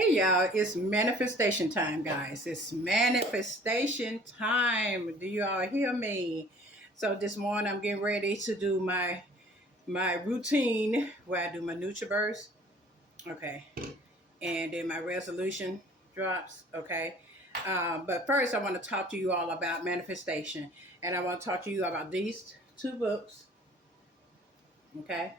Hey y'all, it's manifestation time, guys. It's manifestation time. Do you all hear me? So this morning I'm getting ready to do my routine where I do my NutriBurst, okay, and then my resolution drops, okay. But first I want to talk to you all about manifestation, and I want to talk to you about these two books, okay.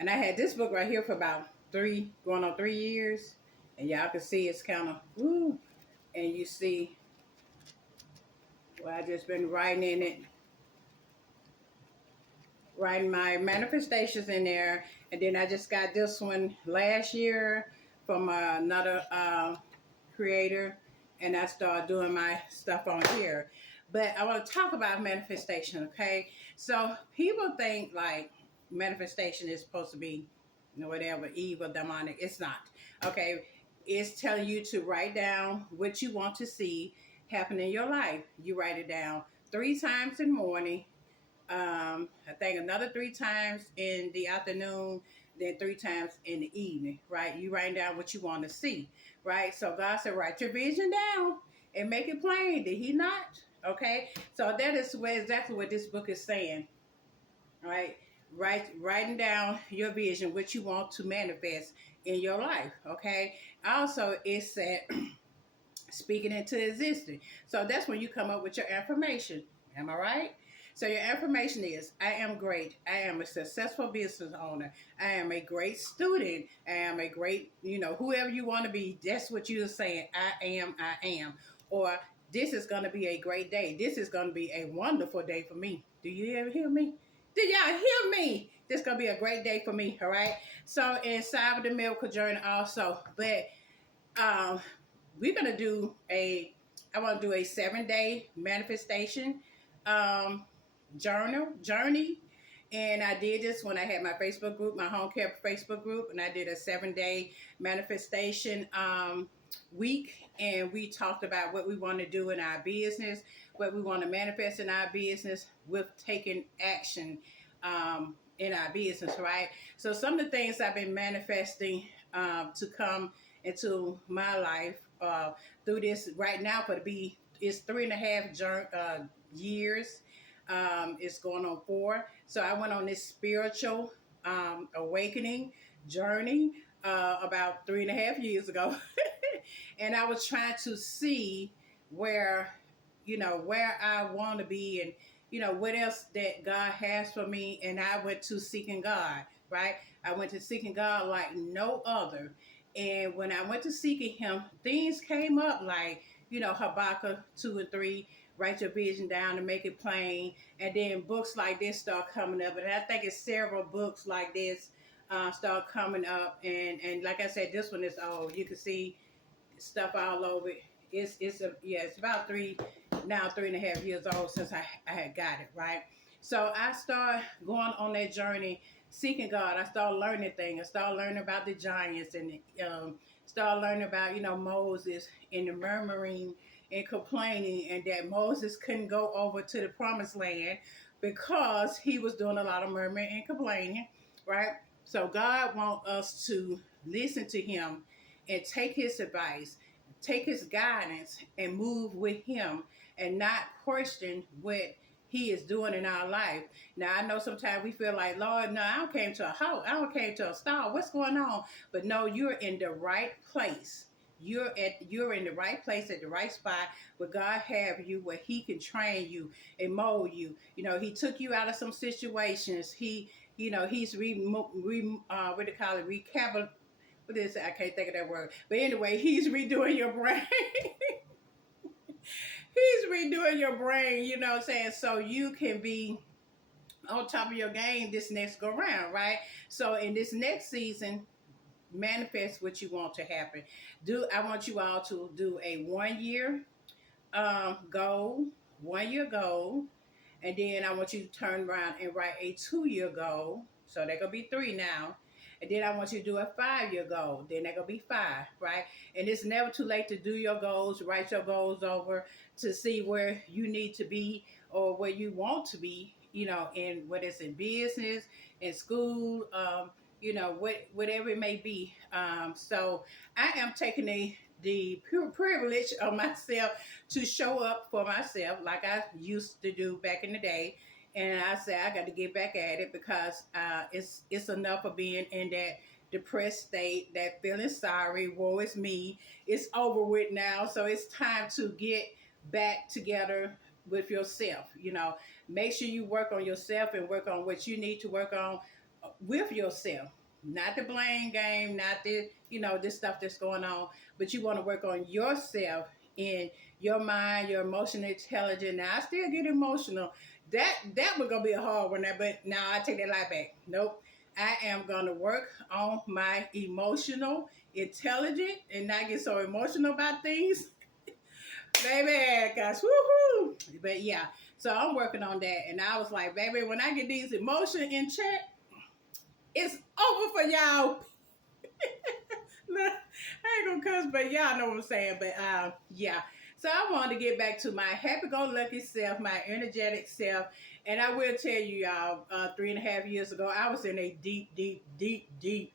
And I had this book right here for about going on 3 years, and y'all can see it's kind of woo. And you see, well, I just been writing in it, writing my manifestations in there, and then I just got this one last year from another creator, and I started doing my stuff on here. But I want to talk about manifestation, okay? So people think like manifestation is supposed to be, whatever, evil, demonic. It's not, okay? It's telling you to write down what you want to see happen in your life. You write it down 3 times in the morning, I think another 3 times in the afternoon, then 3 times in the evening, right? You write down what you want to see, right? So God said, write your vision down and make it plain. Did he not? Okay. So that is exactly what this book is saying, right? Writing down your vision, what you want to manifest in your life, okay? Also, it said, speaking into existence. So that's when you come up with your affirmation. Am I right? So your affirmation is, I am great. I am a successful business owner. I am a great student. I am a great, whoever you want to be, that's what you're saying. I am. Or this is going to be a great day. This is going to be a wonderful day for me. Do you ever hear me? Did y'all hear me? This is going to be a great day for me, all right? So inside of the miracle journey also, but um, we're gonna do I want to do a 7-day manifestation um, journey, and I did this when I had my Facebook group, my home care Facebook group, and I did a 7-day manifestation week, and we talked about what we want to do in our business, what we want to manifest in our business with taking action in our business, right? So some of the things I've been manifesting to come into my life through this right now it's 3.5 years. It's going on 4. So I went on this spiritual awakening journey about 3.5 years ago, and I was trying to see where where I want to be, and what else that God has for me. And I went to seeking God, right? I went to seeking God like no other. And when I went to seeking him, things came up like, Habakkuk 2 and 3, write your vision down and make it plain. And then books like this start coming up. And I think it's several books like this start coming up. And like I said, this one is old. You can see stuff all over it. It's about 3.5 years old since I had got it, right? So I started going on that journey, seeking God. I started learning things. I started learning about the giants, and started learning about Moses and the murmuring and complaining, and that Moses couldn't go over to the promised land because he was doing a lot of murmuring and complaining, right? So God wants us to listen to him and take his advice, take his guidance, and move with him, and not question what he is doing in our life. Now I know sometimes we feel like, Lord, no, I don't came to a house, I don't came to a stall. What's going on? But no, you're in the right place. You're in the right place at the right spot where God have you, where he can train you and mold you. He took you out of some situations. He's what do you call it? What is it? I can't think of that word. But anyway, he's redoing your brain. He's redoing your brain, you know what I'm saying? So you can be on top of your game this next go round, right? So in this next season, manifest what you want to happen. I want you all to do a 1 year goal, 1 year goal, and then I want you to turn around and write a 2 year goal. So they're gonna be 3 now. And then I want you to do a 5 year goal. Then they're gonna be 5, right? And it's never too late to do your goals, write your goals over to see where you need to be or where you want to be, in what is in business, in school, you know, whatever it may be. So I am taking the pure privilege of myself to show up for myself like I used to do back in the day. And I said I got to get back at it because it's enough of being in that depressed state, that feeling sorry, woe is me. It's over with now, so it's time to get back together with yourself. You know, make sure you work on yourself and work on what you need to work on with yourself. Not the blame game, not the, you know, this stuff that's going on, but you want to work on yourself in your mind, your emotional intelligence. Now I still get emotional. That was gonna be a hard one, but now I take that lie back. Nope. I am gonna work on my emotional intelligence and not get so emotional about things. Baby, guys, woohoo! But yeah, so I'm working on that, and I was like, baby, when I get these emotions in check, it's over for y'all. Look, I ain't gonna cuss, but y'all know what I'm saying. But yeah. So I wanted to get back to my happy-go-lucky self, my energetic self, and I will tell you, y'all, 3.5 years ago, I was in a deep,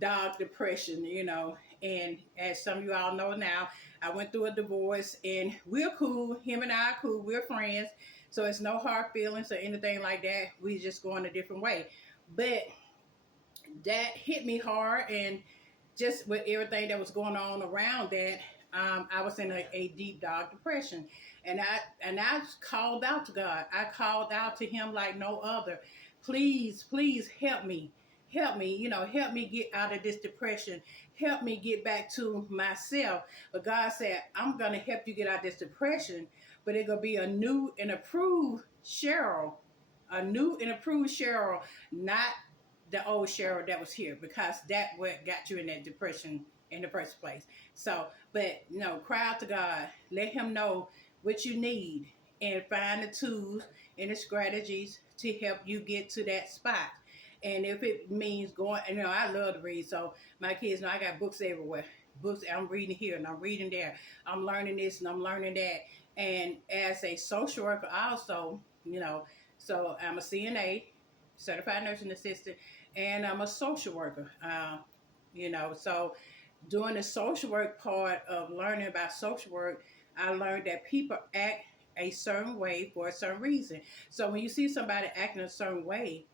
dark depression, you know. And as some of you all know now, I went through a divorce, and we're cool. Him and I are cool. We're friends, so it's no hard feelings or anything like that. We just going a different way. But that hit me hard, and just with everything that was going on around that, I was in a deep, dark depression, and I called out to God. I called out to Him like no other. Please, please help me, you know, help me get out of this depression. Help me get back to myself. But God said, I'm gonna help you get out of this depression, but it's gonna be a new and approved Cheryl, not the old Cheryl that was here, because that what got you in that depression in the first place. So, but you know, cry out to God, let Him know what you need, and find the tools and the strategies to help you get to that spot. And if it means going, you know, I love to read, so my kids know I got books everywhere. Books, I'm reading here and I'm reading there. I'm learning this and I'm learning that. And as a social worker also, you know, so I'm a CNA, certified nursing assistant, and I'm a social worker. You know, so doing the social work part of learning about social work, I learned that people act a certain way for a certain reason. So when you see somebody acting a certain way,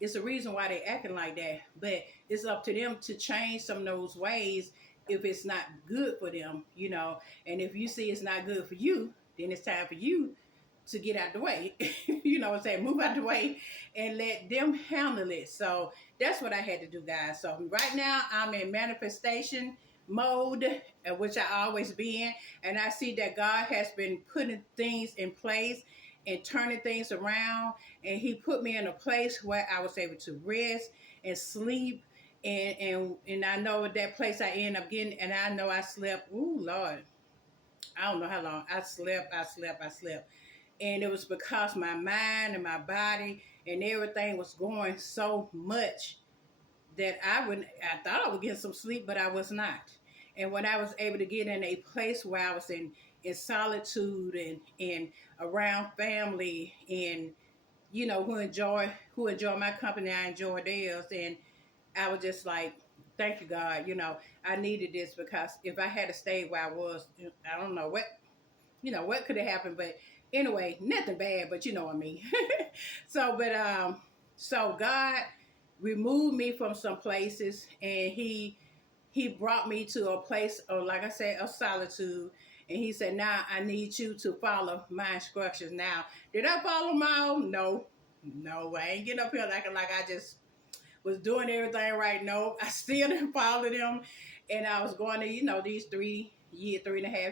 it's a reason why they're acting like that. But it's up to them to change some of those ways if it's not good for them, you know. And if you see it's not good for you, then it's time for you to get out the way. You know what I'm saying? Move out the way and let them handle it. So that's what I had to do, guys. So right now I'm in manifestation mode, which I always be in. And I see that God has been putting things in place and turning things around. And He put me in a place where I was able to rest and sleep. And I know that place I end up getting, and I know I slept, ooh, Lord, I don't know how long. I slept. And it was because my mind and my body and everything was going so much that I thought I was getting some sleep, but I was not. And when I was able to get in a place where I was in solitude and around family, and you know, who enjoy my company, I enjoy theirs, and I was just like, thank you, God. You know, I needed this, because if I had to stay where I was, I don't know what could have happened. But anyway, nothing bad, but you know what I mean. So God removed me from some places, and He brought me to a place of, like I said, of solitude. And He said, now I need you to follow my instructions. Now, did I follow my own? No, I ain't getting up here like I just was doing everything right. No, I still didn't follow them. And I was going to, you know, these 3.5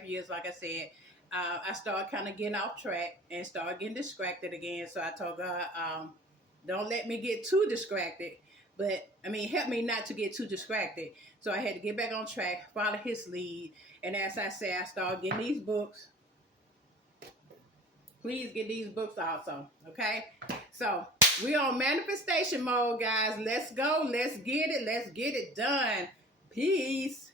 years, like I said, I started kind of getting off track and started getting distracted again. So I told God, don't let me get too distracted. But, I mean, help me not to get too distracted. So I had to get back on track, follow His lead. And as I said, I started getting these books. Please get these books also, okay? So we're on manifestation mode, guys. Let's go. Let's get it. Let's get it done. Peace.